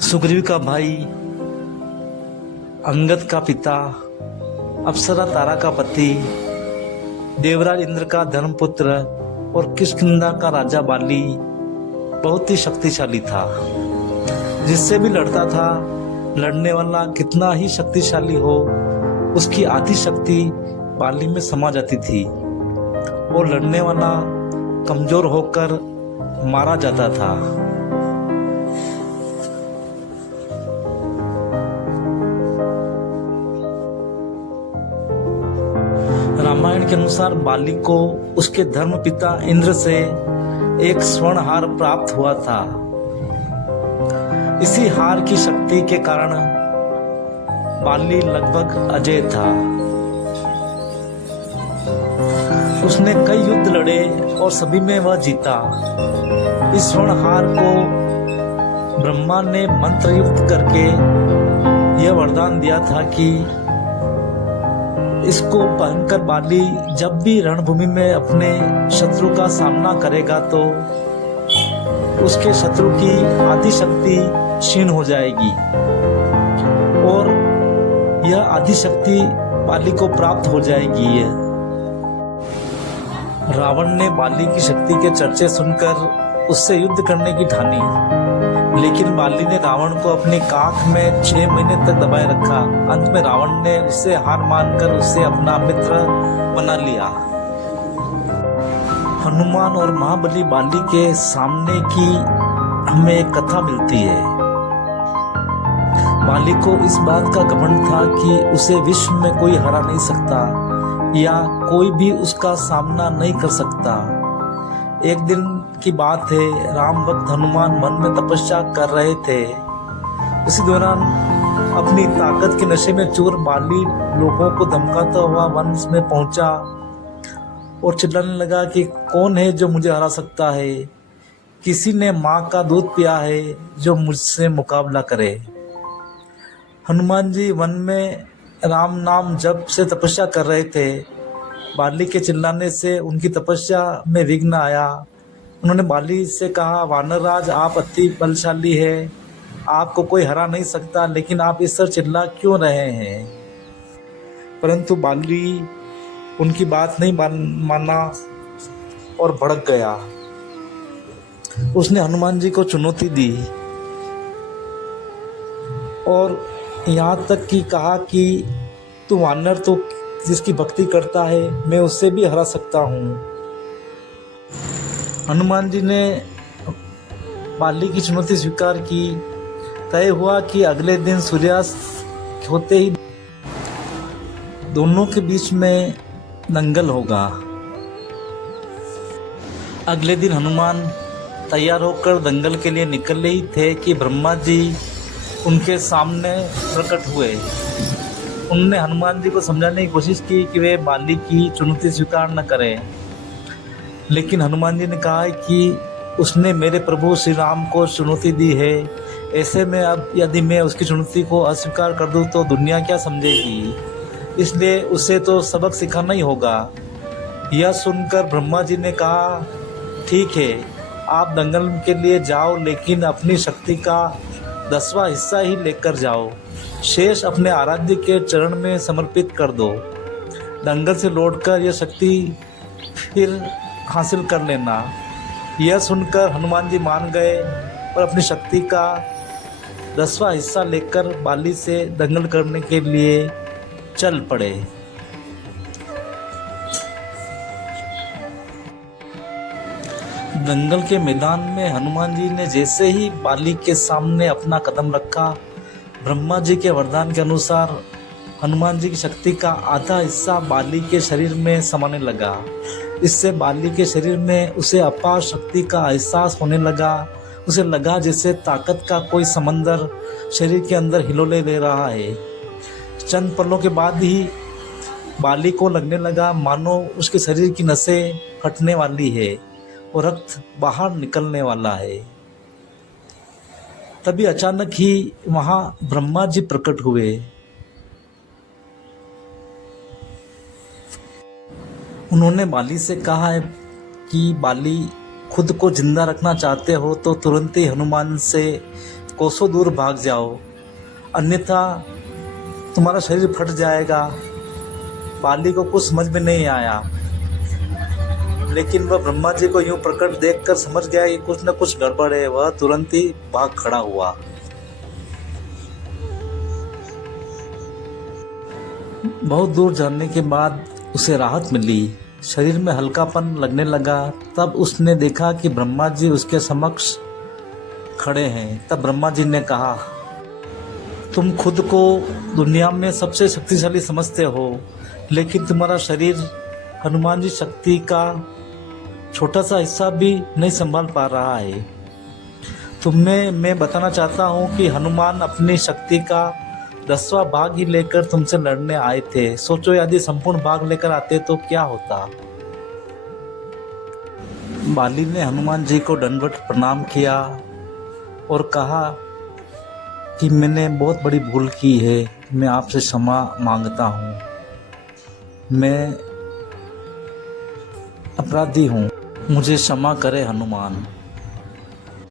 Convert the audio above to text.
सुग्रीव का भाई, अंगद का पिता, अप्सरा तारा का पति, देवराज इंद्र का धर्मपुत्र और किष्किंधा का राजा बाली बहुत ही शक्तिशाली था। जिससे भी लड़ता था, लड़ने वाला कितना ही शक्तिशाली हो, उसकी आधी शक्ति बाली में समा जाती थी और लड़ने वाला कमजोर होकर मारा जाता था। रामायण के अनुसार बाली को उसके धर्म पिता इंद्र से एक स्वर्ण हार प्राप्त हुआ था। इसी हार की शक्ति के कारण बाली लगभग अजेय था। उसने कई युद्ध लड़े और सभी में वह जीता। इस स्वर्ण हार को ब्रह्मा ने मंत्र युक्त करके यह वरदान दिया था कि इसको पहनकर बाली जब भी रणभूमि में अपने शत्रु का सामना करेगा तो उसके शत्रु की आधी शक्ति क्षीण हो जाएगी और यह आधी शक्ति बाली को प्राप्त हो जाएगी। रावण ने बाली की शक्ति के चर्चे सुनकर उससे युद्ध करने की ठानी, लेकिन बाली ने रावण को अपनी काख में 6 महीने तक दबाए रखा। अंत में रावण ने उससे हार मानकर उसे अपना मित्र बना लिया। हनुमान और महाबली बाली के सामने की हमें एक कथा मिलती है। बाली को इस बात का घमंड था कि उसे विश्व में कोई हरा नहीं सकता या कोई भी उसका सामना नहीं कर सकता। एक दिन की बात है, राम भक्त हनुमान वन में तपस्या कर रहे थे। उसी दौरान अपनी ताकत के नशे में चूर बाली लोगों को धमकाता हुआ वन में पहुंचा और चिल्लाने लगा कि कौन है जो मुझे हरा सकता है? किसी ने माँ का दूध पिया है जो मुझसे मुकाबला करे। हनुमान जी वन में राम नाम जप से तपस्या कर रहे थे। बाली के चिल्लाने से उनकी तपस्या में विघ्न आया। उन्होंने बाली से कहा, वानरराज आप अति बलशाली है, आपको कोई हरा नहीं सकता, लेकिन आप इस तरह चिल्ला क्यों रहे हैं? परंतु बाली उनकी बात नहीं माना और भड़क गया। उसने हनुमान जी को चुनौती दी और यहाँ तक कि कहा कि तू वानर तो जिसकी भक्ति करता है, मैं उससे भी हरा सकता हूँ। हनुमान जी ने बाली की चुनौती स्वीकार की। तय हुआ कि अगले दिन सूर्यास्त होते ही दोनों के बीच में दंगल होगा। अगले दिन हनुमान तैयार होकर दंगल के लिए निकल ही थे कि ब्रह्मा जी उनके सामने प्रकट हुए। उन्होंने हनुमान जी को समझाने की कोशिश की कि वे बाली की चुनौती स्वीकार न करें, लेकिन हनुमान जी ने कहा कि उसने मेरे प्रभु श्री राम को चुनौती दी है। ऐसे में अब यदि मैं उसकी चुनौती को अस्वीकार कर दूं तो दुनिया क्या समझेगी? इसलिए उसे तो सबक सिखाना ही होगा। यह सुनकर ब्रह्मा जी ने कहा, ठीक है, आप दंगल के लिए जाओ, लेकिन अपनी शक्ति का 10वां हिस्सा ही लेकर जाओ। शेष अपने आराध्य के चरण में समर्पित कर दो। दंगल से लौटकर यह शक्ति फिर हासिल कर लेना। यह सुनकर हनुमान जी मान गए और अपनी शक्ति का 10वां हिस्सा लेकर बाली से दंगल करने के लिए चल पड़े। दंगल के मैदान में हनुमान जी ने जैसे ही बाली के सामने अपना कदम रखा, ब्रह्मा जी के वरदान के अनुसार हनुमान जी की शक्ति का आधा हिस्सा बाली के शरीर में समाने लगा। इससे बाली के शरीर में उसे अपार शक्ति का एहसास होने लगा। उसे लगा जैसे ताकत का कोई समंदर शरीर के अंदर हिलोले ले रहा है। चंद पलों के बाद ही बाली को लगने लगा मानो उसके शरीर की नसें फटने वाली है और रक्त बाहर निकलने वाला है। तभी अचानक ही वहां ब्रह्मा जी प्रकट हुए। उन्होंने बाली से कहा है कि बाली खुद को जिंदा रखना चाहते हो तो तुरंत ही हनुमान से कोसों दूर भाग जाओ, अन्यथा तुम्हारा शरीर फट जाएगा। बाली को कुछ समझ में नहीं आया, लेकिन वह ब्रह्मा जी को यूं प्रकट देखकर समझ गया कि कुछ न कुछ गड़बड़ है। वह तुरंत ही भाग खड़ा हुआ। बहुत दूर जाने के बाद उसे राहत मिली, शरीर में हल्कापन लगने लगा। तब उसने देखा कि ब्रह्मा जी उसके समक्ष खड़े हैं। तब ब्रह्मा जी ने कहा, तुम खुद को दुनिया में सबसे शक्तिशाली समझते हो, लेकिन तुम्हारा शरीर हनुमान जी शक्ति का छोटा सा हिस्सा भी नहीं संभाल पा रहा है। तुम्हें मैं बताना चाहता हूँ कि हनुमान अपनी शक्ति का 10वां भाग ही लेकर तुमसे लड़ने आए थे। सोचो यदि संपूर्ण भाग लेकर आते तो क्या होता। बाली ने हनुमान जी को दंडवत प्रणाम किया और कहा कि मैंने बहुत बड़ी भूल की है, मैं आपसे क्षमा मांगता हूँ, मैं अपराधी हूँ, मुझे क्षमा करे हनुमान।